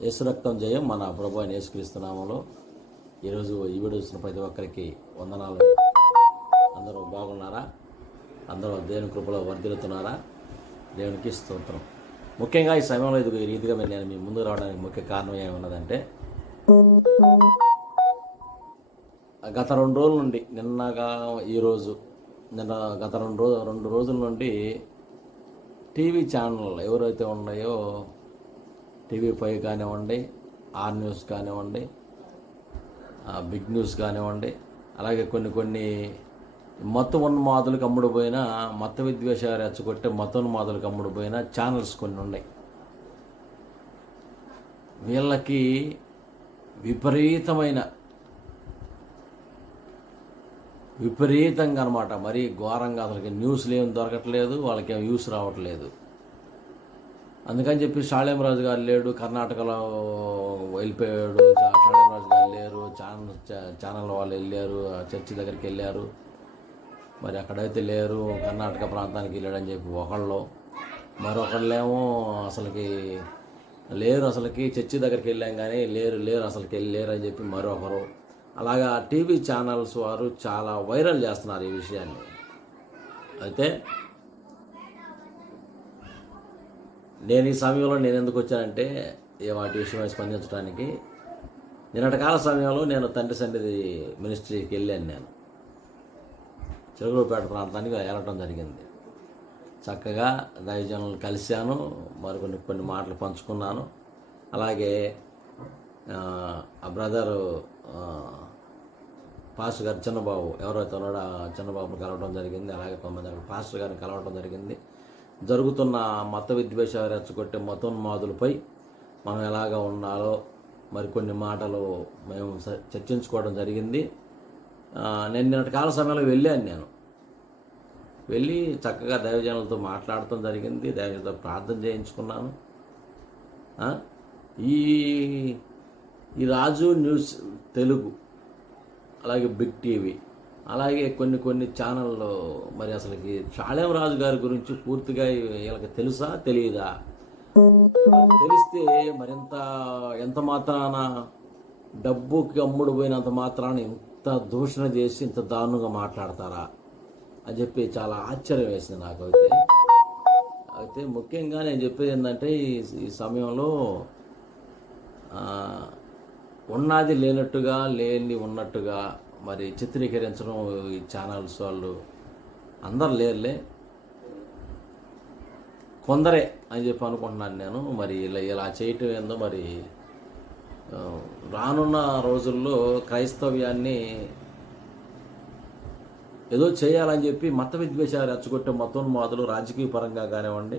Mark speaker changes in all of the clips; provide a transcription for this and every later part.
Speaker 1: యేసురక్తం జయం మన ప్రభు అని యేసుక్రీస్తునామంలో ఈరోజు ఈ వీడియో చూసిన ప్రతి ఒక్కరికి వందనాలు. అందరూ బాగున్నారా? అందరూ దేవుని కృపలో వర్ధిల్లుతున్నారా? దేవునికి స్తోత్రం. ముఖ్యంగా ఈ సమయంలో ఇది ఈ రీతిగా మీరు నేను మీ ముందు రావడానికి ముఖ్య కారణం ఏమన్నదంటే గత రెండు రోజుల నుండి నిన్నగా ఈరోజు నిన్న గత రెండు రోజు రెండు రోజుల నుండి టీవీ ఛానల్ ఎవరైతే ఉన్నాయో టీవీ ఫైవ్ కానివ్వండి ఆర్ న్యూస్ కానివ్వండి బిగ్ న్యూస్ కానివ్వండి అలాగే కొన్ని కొన్ని మత ఉన్మాదులకు అమ్ముడుపోయిన మత విద్వేషాలు రెచ్చగొట్టే మతోన్మాదులకు అమ్ముడుపోయిన ఛానల్స్ కొన్ని ఉన్నాయి. వీళ్ళకి విపరీతమైన విపరీతంగా అనమాట మరీ ఘోరంగా అసలుకి న్యూస్లు ఏం దొరకట్లేదు వాళ్ళకి ఏం యూస్ రావట్లేదు. అందుకని చెప్పి షాళేమరాజు గారు లేడు కర్ణాటకలో వెళ్ళిపోయాడు. షా- గారు లేరు ఛానల్ చా- ఛానల్ వాళ్ళు వెళ్ళారు చర్చి దగ్గరికి వెళ్ళారు. మరి అక్కడైతే లేరు కర్ణాటక ప్రాంతానికి వెళ్ళాడని చెప్పి ఒకళ్ళు. మరొకళ్ళేమో అసలుకి లేరు అసలుకి చర్చి దగ్గరికి వెళ్ళాం కానీ లేరు లేరు అసలుకి వెళ్ళి లేరు అని చెప్పి మరొకరు. అలాగా టీవీ ఛానల్స్ వారు చాలా వైరల్ చేస్తున్నారు ఈ విషయాన్ని. అయితే నేను ఈ సమయంలో నేను ఎందుకు వచ్చానంటే ఏ వాటి విషయమై స్పందించడానికి నిన్నటి కాల సమయంలో నేను తండ్రి సన్నిధి మినిస్ట్రీకి వెళ్ళాను నేను. చిలుకలపేట ప్రాంతానికి వెళ్ళటం జరిగింది. చక్కగా దైవజనులను కలిశాను మరికొన్ని కొన్ని మాటలు పంచుకున్నాను. అలాగే ఆ, బ్రదరు పాస్టర్ గారు చిన్నబాబు ఎవరైతే ఉన్నాడో ఆ చిన్నబాబుని కలవడం జరిగింది. అలాగే కొంతమంది అక్కడ పాస్టర్ గారిని కలవడం జరిగింది. జరుగుతున్న మత విద్వేషాలు రెచ్చగొట్టే మతోన్మాదులపై మనం ఎలాగ ఉండాలో మరికొన్ని మాటలు మేము చర్చించుకోవడం జరిగింది. నేను నిన్నటి కాల సమయంలో వెళ్ళాను నేను. వెళ్ళి చక్కగా దైవజనులతో మాట్లాడటం జరిగింది. దైవజనులతో ప్రార్థన చేయించుకున్నాను. ఈ ఈ రాజు న్యూస్ తెలుగు అలాగే బిగ్ టీవీ అలాగే కొన్ని కొన్ని ఛానళ్ళు మరి అసలుకి షాళేం రాజు గారి గురించి పూర్తిగా వీళ్ళకి తెలుసా? తెలియదా తెలిస్తే మరింత ఎంత మాత్రాన డబ్బుకి అమ్ముడు పోయినంత మాత్రాన ఇంత దూషణ చేసి ఇంత దారుణంగా మాట్లాడతారా అని చెప్పి చాలా ఆశ్చర్యం వేసింది నాకు అయితే అయితే ముఖ్యంగా నేను చెప్పేది ఏంటంటే ఈ సమయంలో ఉన్నది లేనట్టుగా లేని ఉన్నట్టుగా మరి చిత్రీకరించడం ఈ ఛానల్స్ వాళ్ళు అందరు లేరులే. కొందరే అని చెప్పి అనుకుంటున్నాను నేను. మరి ఇలా ఇలా చేయటం ఏందో మరి రానున్న రోజుల్లో క్రైస్తవ్యాన్ని ఏదో చేయాలని చెప్పి మత విద్వేషాలు రెచ్చగొట్టే మతోన్మాదులు రాజకీయ పరంగా కానివ్వండి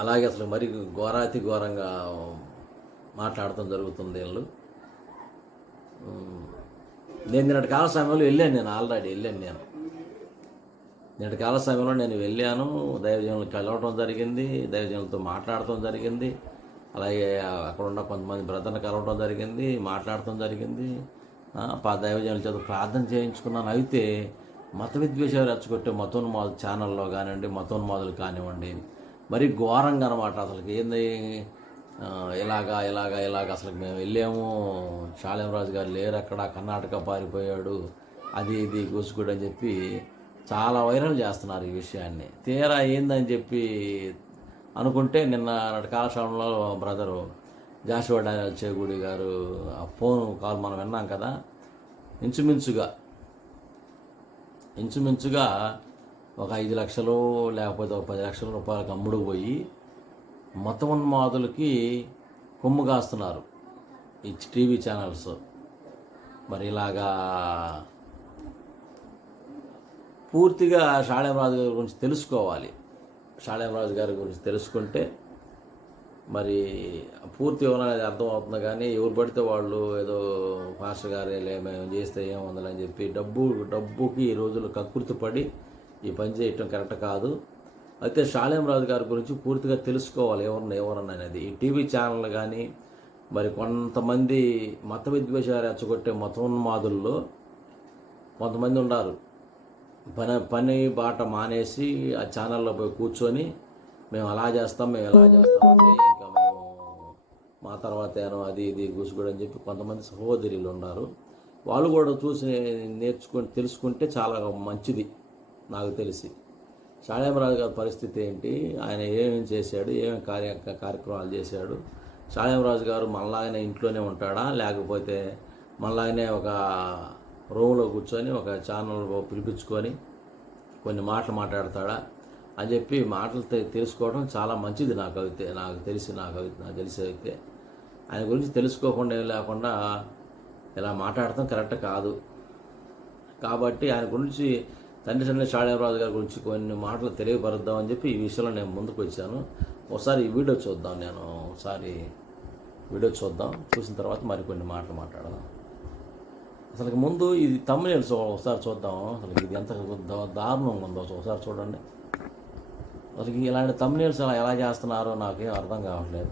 Speaker 1: అలాగే అసలు మరి ఘోరాతి ఘోరంగా మాట్లాడటం జరుగుతుంది వీళ్ళు. నేను నిన్నటి కాల సమయంలో వెళ్ళాను నేను ఆల్రెడీ వెళ్ళాను నేను. నిన్నటి కాల సమయంలో నేను వెళ్ళాను దైవజనులు కలవటం జరిగింది దైవజనులతో మాట్లాడటం జరిగింది అలాగే అక్కడ ఉన్న కొంతమంది బ్రదర్ని కలవటం జరిగింది మాట్లాడటం జరిగింది. పా దైవజనుల చేత ప్రార్థన చేయించుకున్నాను. అయితే మత విద్వేషాలు రెచ్చగొట్టే మతోన్మాదులు ఛానల్లో కానివ్వండి మతోన్మాదులు కానివ్వండి మరి ఘోరంగా అనమాట అసలుకి. ఏంది? ఇలాగా ఇలాగా ఇలాగా అసలు మేము వెళ్ళాము. రాజు గారు లేరు అక్కడ కర్ణాటక పారిపోయాడు. అది ఇది కూసుకుడు అని చెప్పి చాలా వైరల్ చేస్తున్నారు ఈ విషయాన్ని. తీరా ఏందని చెప్పి అనుకుంటే నిన్న నాటి కాలశాలంలో బ్రదరు జాషువా డానియల్ చేగుడి గారు ఆ ఫోన్ కాల్ మనం విన్నాం కదా ఇంచుమించుగా ఇంచుమించుగా ఒక ఐదు లక్షలు లేకపోతే ఒక పది లక్షల రూపాయలకు అమ్ముడు పోయి మతోన్మాదులకి కొమ్ము కాస్తున్నారు ఈ టీవీ ఛానల్స్. మరి ఇలాగా పూర్తిగా షాళేమరాజు గారి గురించి తెలుసుకోవాలి. షాళేమరాజు గారి గురించి తెలుసుకుంటే మరి పూర్తి వివరణ అర్థమవుతుంది కానీ ఎవరు పడితే వాళ్ళు ఏదో పాస్టర్ గారు మేము చేస్తే ఏముందని చెప్పి డబ్బు డబ్బుకి ఈ రోజులు కకృతి పడి ఈ పని చేయటం కరెక్ట్ కాదు. అయితే షాలేం రాజు గారి గురించి పూర్తిగా తెలుసుకోవాలి ఎవరిని ఎవరన్నా అనేది. ఈ టీవీ ఛానల్ కానీ మరి కొంతమంది మత విద్వేషాలు రెచ్చగొట్టే మతోన్మాదుల్లో కొంతమంది ఉన్నారు పని పని బాట మానేసి ఆ ఛానల్లో పోయి కూర్చొని మేము అలా చేస్తాం మేము ఎలా చేస్తాం ఇంకా మేము మా తర్వాత ఏనో అది ఇది గుసుగుడు అని చెప్పి కొంతమంది సహోదరులు ఉన్నారు. వాళ్ళు కూడా చూసి నేర్చుకొని తెలుసుకుంటే చాలా మంచిది నాకు తెలిసి. షాళేమరాజు గారి పరిస్థితి ఏంటి? ఆయన ఏమేమి చేశాడు? ఏమేమి కార్య కార్యక్రమాలు చేశాడు? షాళేమరాజు గారు మళ్ళాగానే ఇంట్లోనే ఉంటాడా? లేకపోతే మళ్ళాగానే ఒక రూమ్లో కూర్చొని ఒక ఛానల్ పిలిపించుకొని కొన్ని మాటలు మాట్లాడతాడా? అని చెప్పి మాటలు తెలుసుకోవడం చాలా మంచిది నాకు అయితే నాకు తెలిసి నాకు అయితే నాకు తెలిసి అయితే. ఆయన గురించి తెలుసుకోకుండా ఏం లేకుండా ఇలా మాట్లాడటం కరెక్ట్ కాదు. కాబట్టి ఆయన గురించి తండ్రి తండ్రి షాడేవరాజు గారి గురించి కొన్ని మాటలు తెలియపరుద్దామని చెప్పి ఈ విషయంలో నేను ముందుకు వచ్చాను. ఒకసారి ఈ వీడియో చూద్దాం నేను. ఒకసారి వీడియో చూద్దాం. చూసిన తర్వాత మరి కొన్ని మాటలు మాట్లాడదాం. అసలు ముందు ఇది తమ్మునేలు ఒకసారి చూద్దాం. అసలు ఇది ఎంత దారుణంగా ఉందో ఒకసారి చూడండి. అసలు ఇలాంటి తమ్మునేల్స్ అలా ఎలా చేస్తున్నారో నాకేం అర్థం కావట్లేదు.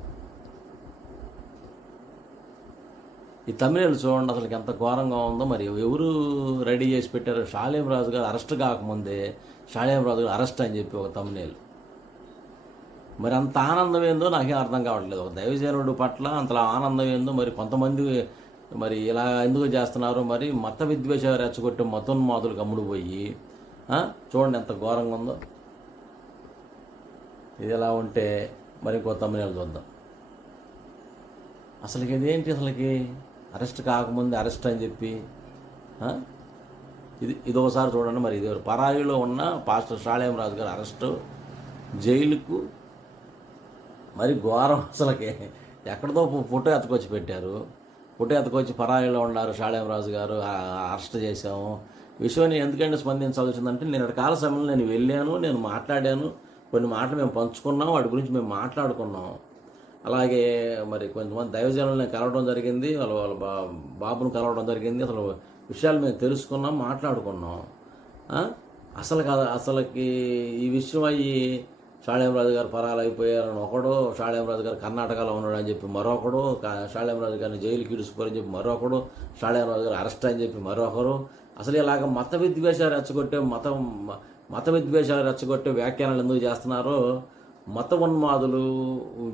Speaker 1: ఈ తమిళ చూడండి అసలు ఎంత ఘోరంగా ఉందో మరి ఎవరు రెడీ చేసి పెట్టారు షాలేం రాజు గారు అరెస్ట్ కాకముందే షాలేం రాజు గారు అరెస్ట్ అని చెప్పి ఒక తమిళ మరి అంత ఆనందం ఏందో నాకేం అర్థం కావట్లేదు. ఒక దైవజనుడు పట్ల అంతలా ఆనందం ఏందో మరి కొంతమంది మరి ఇలా ఎందుకు చేస్తున్నారు? మరి మత విద్వేషాలు రెచ్చగొట్టే మతోన్మాదులు గమ్ముడు పోయి చూడండి ఎంత ఘోరంగా ఉందో. ఇది ఎలా ఉంటే మరి ఇంకో తమిళ చూద్దాం. అసలుకి ఇదేంటి అసలుకి? అరెస్ట్ కాకముందు అరెస్ట్ అని చెప్పి ఇది ఇది ఒకసారి చూడండి మరి ఇది పరాయిలో ఉన్న పాస్టర్ షాళేం రాజు గారు అరెస్టు జైలుకు మరి ఘోరం అసలుకి. ఎక్కడితో ఫోటో ఎత్తుకొచ్చి పెట్టారు. ఫోటో ఎత్తుకొచ్చి పరాయిలో ఉన్నారు షాళేం రాజు గారు అరెస్ట్ చేశాము. విషయాన్ని ఎందుకంటే స్పందించాల్సి వచ్చిందంటే నేను కాల సమయంలో నేను వెళ్ళాను నేను మాట్లాడాను కొన్ని మాటలు మేము పంచుకున్నాం వాటి గురించి మేము మాట్లాడుకున్నాం. అలాగే మరి కొంతమంది దైవజనులను కలవడం జరిగింది వాళ్ళ వాళ్ళ బా బాబును కలవడం జరిగింది. అసలు విషయాలు మేము తెలుసుకున్నాం మాట్లాడుకున్నాం. అసలు కాదు అసలుకి ఈ విషయం అయ్యి షాళేమరాజు గారు పరాలు అయిపోయారని ఒకడు షాళేమరాజు గారు కర్ణాటకలో ఉన్నాడు అని చెప్పి మరొకడు కా- షాళేమరాజు గారిని జైలుకి ఇడుచుకోరని చెప్పి మరొకడు షాళేమరాజు గారు అరెస్ట్ అని చెప్పి మరొకరు. అసలు ఇలాగ మత విద్వేషాలు రెచ్చగొట్టే మతం మత విద్వేషాలు రెచ్చగొట్టే వ్యాఖ్యానాలు ఎందుకు చేస్తున్నారో మత ఉన్మాదులు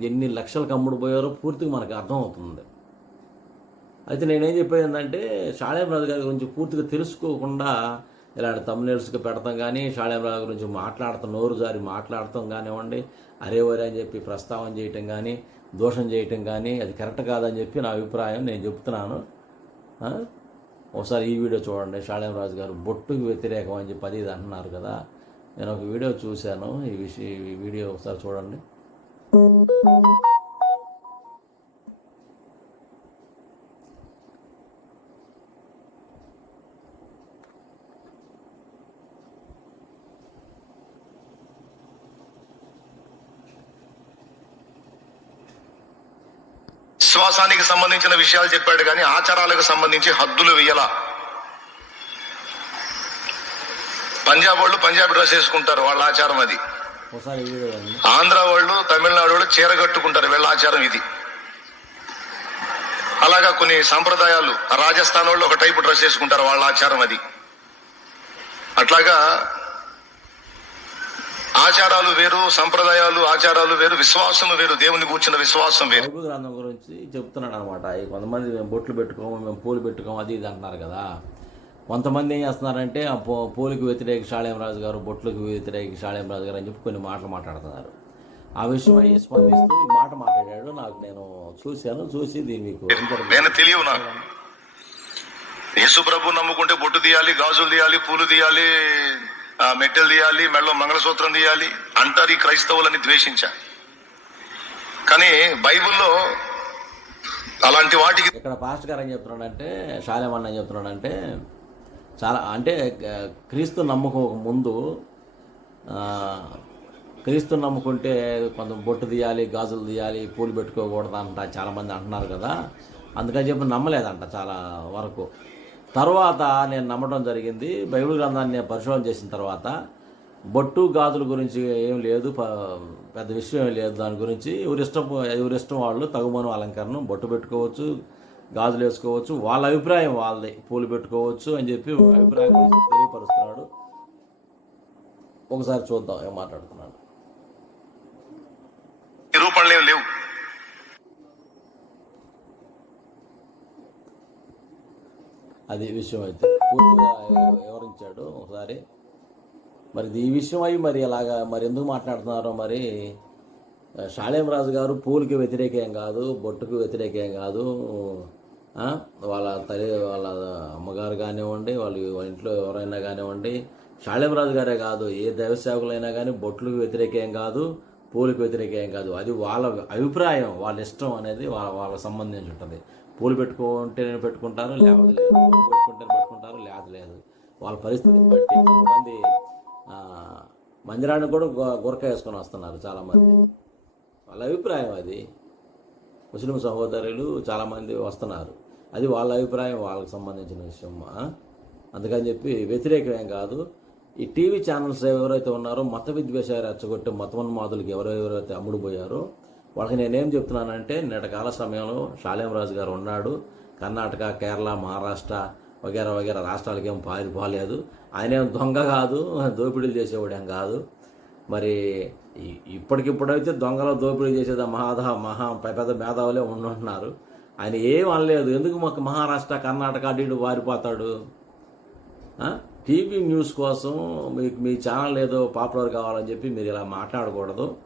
Speaker 1: ఎన్ని లక్షలకు అమ్ముడుపోయారో పూర్తిగా మనకు అర్థమవుతుంది. అయితే నేనేం చెప్పేది ఏంటంటే షాళేమరాజు గారి గురించి పూర్తిగా తెలుసుకోకుండా ఇలాంటి తమ్మునేల్స్కి పెడతాం కానీ షాళేమరాజు గురించి మాట్లాడతాం నోరు జారి మాట్లాడతాం కానివ్వండి అరే వరే అని చెప్పి ప్రస్తావన చేయటం కానీ దోషం చేయటం కానీ అది కరెక్ట్ కాదని చెప్పి నా అభిప్రాయం నేను చెప్తున్నాను. ఒకసారి ఈ వీడియో చూడండి షాళేమరాజు గారు బొట్టుకు వ్యతిరేకం అని చెప్పి అది ఇది అంటున్నారు కదా. నేను ఒక వీడియో చూశాను. ఈ విషయం ఈ వీడియో ఒకసారి చూడండి.
Speaker 2: విశ్వాసానికి సంబంధించిన విషయాలు చెప్పాడు కానీ ఆచారాలకు సంబంధించి హద్దులు వేయాల. పంజాబ్ వాళ్ళు పంజాబీ డ్రెస్ వేసుకుంటారు వాళ్ళ ఆచారం అది. ఆంధ్ర వాళ్ళు తమిళనాడు వాళ్ళు చీర కట్టుకుంటారు వీళ్ళ ఆచారం ఇది. అలాగా కొన్ని సాంప్రదాయాలు రాజస్థాన్ వాళ్ళు ఒక టైపు డ్రెస్ వేసుకుంటారు వాళ్ళ ఆచారం అది. అట్లాగా ఆచారాలు వేరు సంప్రదాయాలు ఆచారాలు వేరు విశ్వాసం వేరు దేవుని కూర్చున్న విశ్వాసం వేరు.
Speaker 1: బైబిల్ గ్రంథం గురించి చెప్తున్నాడు అనమాట కొంతమంది మేము బొట్లు పెట్టుకోము మేము పూలు పెట్టుకోము అది ఇది అంటున్నారు కదా. కొంతమంది ఏం చేస్తున్నారంటే ఆ పో పూలకు వ్యతిరేక షాళేమరాజు గారు బొట్లకు వ్యతిరేక షాళేమరాజు గారు అని చెప్పి కొన్ని మాటలు మాట్లాడుతున్నారు. ఆ విషయం అయ్యి స్పందిస్తూ ఈ మాట మాట్లాడాడు. నాకు నేను చూశాను చూసి దీన్ని మీకు.
Speaker 2: నేను తెలియవు నాకు. యేసు ప్రభు నమ్ముకుంటే బొట్టు తీయాలి గాజులు తీయాలి పూలు తీయాలి మెట్టెలు తీయాలి మెడలో మంగళసూత్రం తీయాలి అంటారు ఈ క్రైస్తవులని ద్వేషించా. కానీ బైబిల్లో అలాంటి వాటికి
Speaker 1: ఇక్కడ పాస్టర్ గారు ఏం చెప్తున్నాడంటే షాలేమన్న ఏం చెప్తున్నాడంటే చాలా అంటే క్రీస్తు నమ్మకం ముందు క్రీస్తు నమ్ముకుంటే కొంత బొట్టు తీయాలి గాజులు తీయాలి పూలు పెట్టుకోకూడదు అంట చాలామంది అంటున్నారు కదా. అందుకని చెప్పి నమ్మలేదంట చాలా వరకు. తర్వాత నేను నమ్మడం జరిగింది. బైబిల్ గ్రంథాన్ని పరిశోధన చేసిన తర్వాత బొట్టు గాజుల గురించి ఏం లేదు ప- పెద్ద విషయం ఏం లేదు. దాని గురించి ఎవరిష్టం ఎవరిష్టం వాళ్ళు తగుమను అలంకరణ బొట్టు పెట్టుకోవచ్చు. గాజులు వేసుకోవచ్చు. వాళ్ళ అభిప్రాయం వాళ్ళది. పూలు పెట్టుకోవచ్చు అని చెప్పి అభిప్రాయం గురించి తెలియపరుస్తున్నాడు. ఒకసారి చూద్దాం ఏం మాట్లాడుతున్నాడు. లేవు అది విషయం అయితే. పూర్తిగా వివరించాడు ఒకసారి. మరి ఈ విషయం అయి మరి అలాగా మరి ఎందుకు మాట్లాడుతున్నారో మరి షాళేం రాజు గారు పూలకి వ్యతిరేకం కాదు బొట్టుకు వ్యతిరేకం కాదు. వాళ్ళ తల్లి వాళ్ళ అమ్మగారు కానివ్వండి వాళ్ళు వాళ్ళ ఇంట్లో ఎవరైనా కానివ్వండి షాలేం గారే కాదు ఏ దైవసేవకులైనా కానీ బొట్లకు వ్యతిరేకేం కాదు పూలకు వ్యతిరేకేం కాదు. అది వాళ్ళ అభిప్రాయం వాళ్ళ ఇష్టం అనేది వాళ్ళ వాళ్ళకి సంబంధించి ఉంటుంది. పూలు పెట్టుకుంటేనే పెట్టుకుంటారు లేకపోతే లేదు. పూలు పెట్టుకుంటే పెట్టుకుంటారు లేదు లేదు. వాళ్ళ పరిస్థితిని బట్టి కొంతమంది మందిరాన్ని మందిరానికి కూడా గురక వేసుకొని వస్తున్నారు చాలామంది. వాళ్ళ అభిప్రాయం అది. ముస్లిం సహోదరులు చాలామంది వస్తున్నారు. అది వాళ్ళ అభిప్రాయం వాళ్ళకి సంబంధించిన విషయం అందుకని చెప్పి వ్యతిరేకమేం కాదు. ఈ టీవీ ఛానల్స్ ఎవరైతే ఉన్నారో మత విద్వేషాలు రెచ్చగొట్టి మతోన్మాదులకు ఎవరెవరైతే అమ్ముడుపోయారో వాళ్ళకి నేనేం చెప్తున్నానంటే నేటి సమయంలో షాలేం రాజు గారు ఉన్నాడు. కర్ణాటక కేరళ మహారాష్ట్ర వగేరా వగేరా రాష్ట్రాలకి ఏం పారిపోలేదు ఆయన ఏం దొంగ కాదు దోపిడీలు చేసేవాడేం కాదు. మరి ఇప్పటికిప్పుడైతే దొంగల దోపిడీ చేసేది మహాధ మహా పెద్ద మేధావులే ఉంటున్నారు. ఆయన ఏం అనలేదు. ఎందుకు మాకు మహారాష్ట్ర కర్ణాటక అటు ఇటు వారిపోతాడు? టీవీ న్యూస్ కోసం మీకు మీ ఛానల్ ఏదో పాపులర్ కావాలని చెప్పి మీరు ఇలా మాట్లాడకూడదు.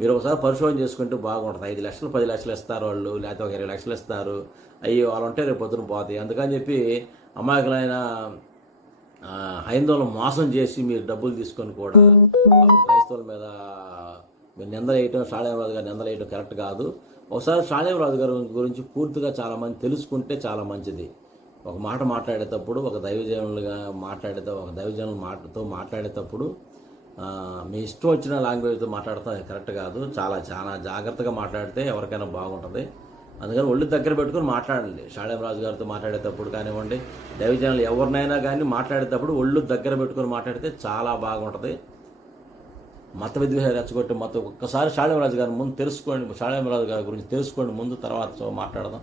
Speaker 1: మీరు ఒకసారి పరిశోధన చేసుకుంటే బాగుంటుంది. ఐదు లక్షలు పది లక్షలు ఇస్తారు వాళ్ళు లేకపోతే ఒక ఇరవై లక్షలు ఇస్తారు. అయ్యి వాళ్ళు ఉంటే రేపు పొద్దున పోతాయి. అందుకని చెప్పి అమాయకులైన ఆ, హైందవులను మోసం చేసి మీరు డబ్బులు తీసుకొని కూడా క్రైస్తవుల మీద మీరు నిందలేయటం షాళేమరాజు గారు నిందలేయటం కరెక్ట్ కాదు. ఒకసారి షాళేమరాజు గారి గురించి పూర్తిగా చాలా మంది తెలుసుకుంటే చాలా మంచిది. ఒక మాట మాట్లాడేటప్పుడు ఒక దైవజనులుగా మాట్లాడేట ఒక దైవజనుల మాటతో మాట్లాడేటప్పుడు మీ ఇష్టం వచ్చిన లాంగ్వేజ్తో మాట్లాడటం కరెక్ట్ కాదు. చాలా చాలా జాగ్రత్తగా మాట్లాడితే ఎవరికైనా బాగుంటుంది. అందుకని ఒళ్ళు దగ్గర పెట్టుకొని మాట్లాడండి. షాడేం రాజు గారితో మాట్లాడేటప్పుడు కానివ్వండి దైవజనులు ఎవరినైనా కానీ మాట్లాడేటప్పుడు ఒళ్ళు దగ్గర పెట్టుకొని మాట్లాడితే చాలా బాగుంటుంది. మత విద్వేషాలు రెచ్చగొట్టి మత ఒక్కసారి షాడేం గారి ముందు తెలుసుకోండి షాడేం గారి గురించి తెలుసుకోండి ముందు తర్వాత మాట్లాడదాం.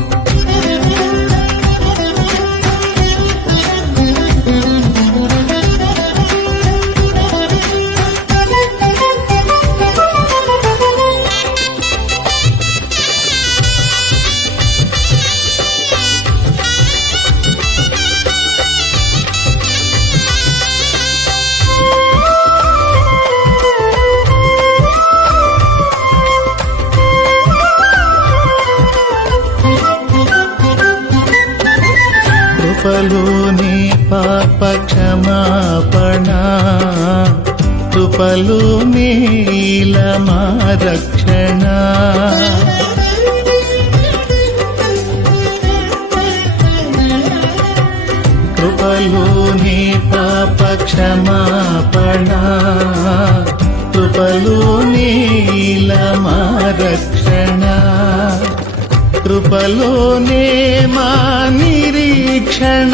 Speaker 3: కృపలోని మా రక్షణ కృపలు నీ పాప క్షమాపణ కృపలోని మా రక్షణ కృపలోనే మా నిరీక్షణ.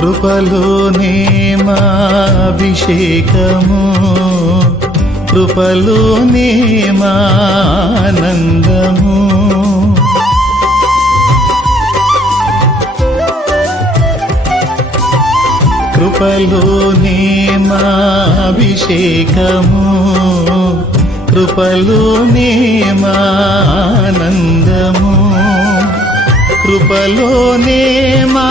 Speaker 3: కృపలోనే మాభిషేకము. కృపలోనే మానందము. కృపలోనే మాభిషేకము. కృపలోనే మానందము. కృపలోనే మా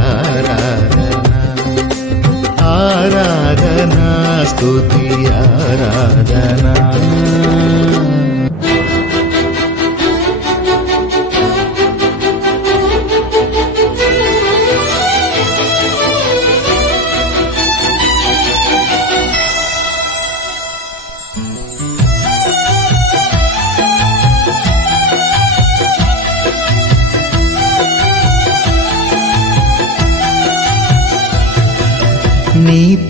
Speaker 3: స్తుతి ఆరాధనా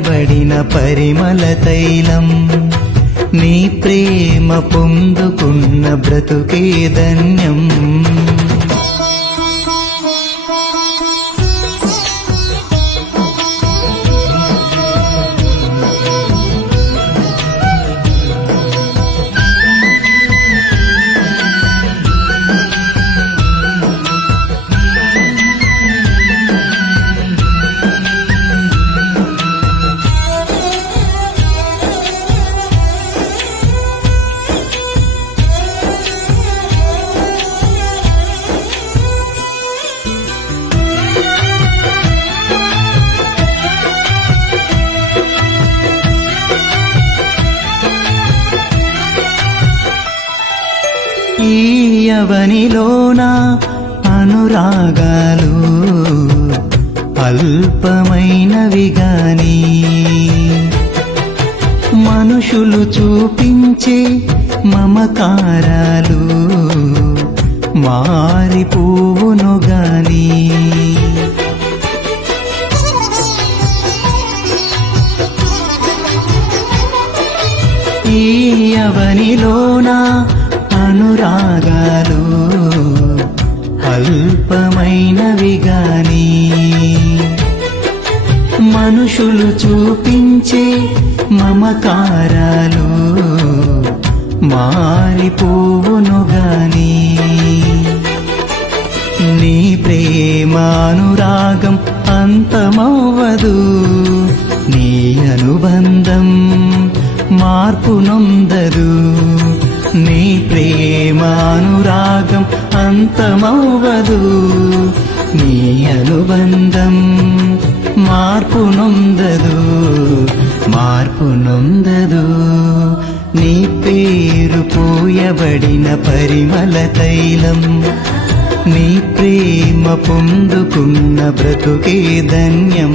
Speaker 4: పోయబడిన పరిమళ తైలం. నీ ప్రేమ పొందుకున్న బ్రతుకే ధన్యం. అల్పమైనవి గాని మనుషులు చూపించే మమకారాలు మారిపోవును గాని ఈ అవనిలోన అనురాగాలు అల్పమైనవి గానీ మనుషులు చూపించే మమకారాలు మారిపోవును గాని నీ ప్రేమానురాగం అంతమవ్వదు నీ అనుబంధం మార్పు నొందదు. నీ ప్రేమానురాగం అంతమవ్వదు నీ అనుబంధం మార్పు నొందదు మార్పు నొందదు. నీ పేరు పోయబడిన పరిమళ తైలం నీ ప్రేమ పొందుకున్న బ్రతుకే ధన్యం.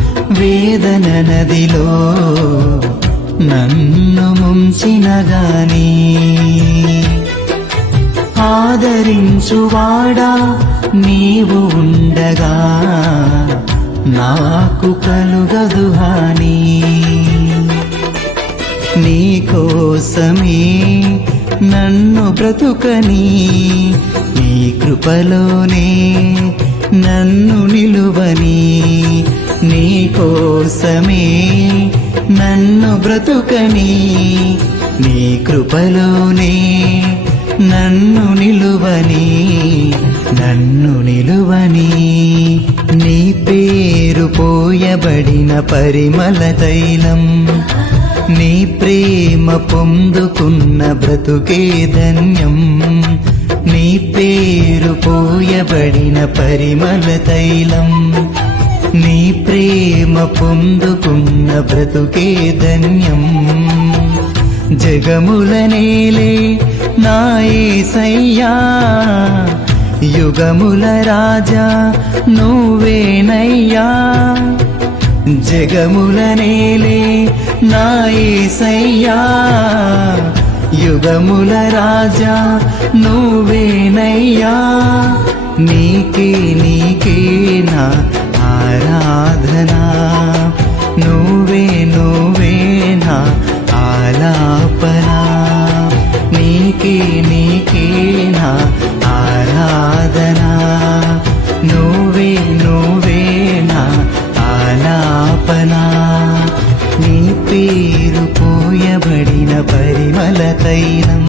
Speaker 4: వేదన నదిలో నన్ను ముంచిన గాని. ఆదరించువాడా నీవు ఉండగా నాకు కలుగదు హాని. నీ కోసమే నన్ను బ్రతుకని నీ కృపలోనే నన్ను నిలువని. నీ కోసమే నన్ను బ్రతుకని నీ కృపలోనే నన్ను నిలువని నన్ను నిలువని. నీ పేరు పోయబడిన పరిమళ తైలం నీ ప్రేమ పొందుకున్న బ్రతుకే ధన్యం. నీ పేరు పోయబడిన పరిమళ తైలం నీ ప్రేమ పొందుకున్న బ్రతుకే ధన్యం. జగముల నేలే నాయసయ్యా యుగముల రాజా నువ్వేనయ్యా. జగముల నేలే నాయసయ్యా యుగముల రాజా నువ్వేనయ్యా. నీకే నీకే నా ఆరాధనా నువ్వే నువ్వే నా ఆలాపనా. నీకే నీకే నా ఆరాధనా నువ్వే నువ్వే నా ఆలాపనా. నీ పేరు పోయబడిన పరిమళ తైలం